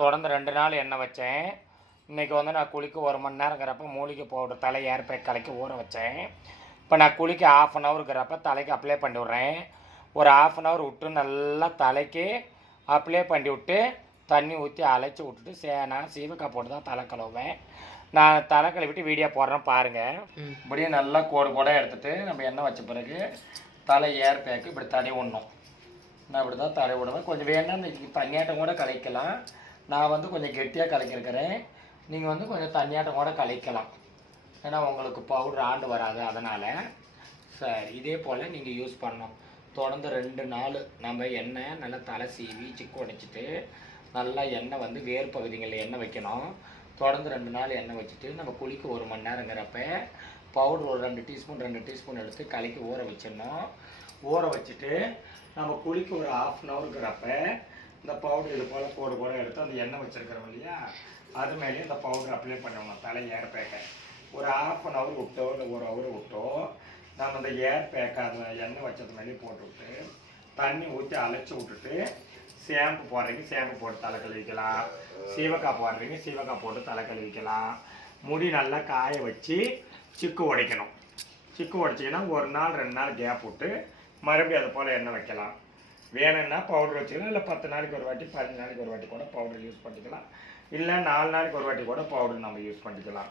தொடர்ந்து 2 நாள் எண்ணெய் வச்சேன். இன்றைக்கி வந்து நான் குளிக்க 1 மணி நேரங்கிறப்ப மூலிகை பவுடர் தலை ஏர் பேக் கலக்கி ஊற வச்சேன். இப்போ நான் குளிக்க 1/2 ஹவருங்கிறப்ப தலைக்கு அப்ளை பண்ணி விட்றேன். ஒரு 1/2 ஹவர் விட்டு நல்லா தலைக்கு அப்ளை பண்ணி விட்டு தண்ணி ஊற்றி அழைச்சி விட்டுட்டு நான் சீவக்காய் போட்டு தான் தலை கழுவுவேன். நான் தலை கழுவிட்டு வீடியோ போடுறேன் பாருங்கள். இப்படியே நல்லா கோடு கூட எடுத்துகிட்டு நம்ம எண்ணெய் வச்ச பிறகு தலை ஏர் பேக்கு இப்படி தடவி விடணும். நான் இப்படி தான் தடவி விடுவேன். கொஞ்சம் வேணா இந்த தண்ணியாட்டம் கூட கலைக்கலாம். நான் வந்து கொஞ்சம் கெட்டியாக கலக்கிருக்கிறேன். நீங்கள் வந்து கொஞ்சம் தண்ணியாட்டம் கூட கலைக்கலாம். ஏன்னா உங்களுக்கு பவுடர் ஆண்டு வராது. அதனால் சரி, இதே போல் நீங்கள் யூஸ் பண்ணணும். தொடர்ந்து 2 நாள் நம்ம எண்ணெய் நல்லா தலை சீவி சிக்கு உடைச்சிட்டு நல்லா எண்ணெய் வந்து வேர் பகுதிகளில் எண்ணெய் வைக்கணும். தொடர்ந்து 2 நாள் எண்ணெய் வச்சுட்டு நம்ம குளிக்க 1 மணி நேரங்கிறப்ப பவுடர் ஒரு 2 டீஸ்பூன் எடுத்து கலக்கி ஊற வச்சிடணும். ஊற வச்சுட்டு நம்ம குளிக்க ஒரு 1/2 ஹவருங்கிறப்ப இந்த பவுடர் இது போல் கோடு கூட எடுத்து அந்த எண்ணெய் வச்சுருக்கிறோம் இல்லையா, அது மேலேயே இந்த பவுடர் அப்ளை பண்ணணும். தலை ஏர் பேக்கை ஒரு 1/2 ஹவர் விட்டோ இல்லை 1 ஹவர் விட்டோ நம்ம இந்த ஏர் பேக்கை அது எண்ணெய் வச்சது மேலேயே போட்டுவிட்டு தண்ணி ஊற்றி அழைச்சி விட்டுட்டு ஷாம்பு போடுறீங்க ஷாம்பு போட்டு தலை கழுவிக்கலாம். சீவக்காய் போடுறீங்க சீவக்காய் போட்டு தலை கழுவிக்கலாம். முடி நல்லா காய வச்சு சிக்கு உடைக்கணும். சிக்கு உடைச்சிங்கன்னா 1 நாள் 2 நாள் கேப் விட்டு மறுபடியும் அது போல் எண்ணெய் வைக்கலாம். வேணும்னா பவுடர் வச்சுக்கலாம். இல்லை 10 நாளைக்கு ஒரு வாட்டி 15 நாளைக்கு ஒரு வாட்டி கூட பவுடர் யூஸ் பண்ணிக்கலாம். இல்லை 4 நாளைக்கு ஒரு வாட்டி கூட பவுடர் நம்ம யூஸ் பண்ணிக்கலாம்.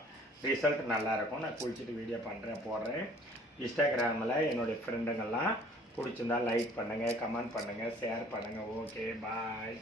ரிசல்ட் நல்லாயிருக்கும். நான் குளிச்சுட்டு வீடியோ பண்ணுறேன் போடுறேன். இன்ஸ்டாகிராமில் என்னுடைய ஃப்ரெண்டுங்கள்லாம் பிடிச்சிருந்தா லைக் பண்ணுங்கள், கமெண்ட் பண்ணுங்கள், ஷேர் பண்ணுங்கள். ஓகே, பாய்.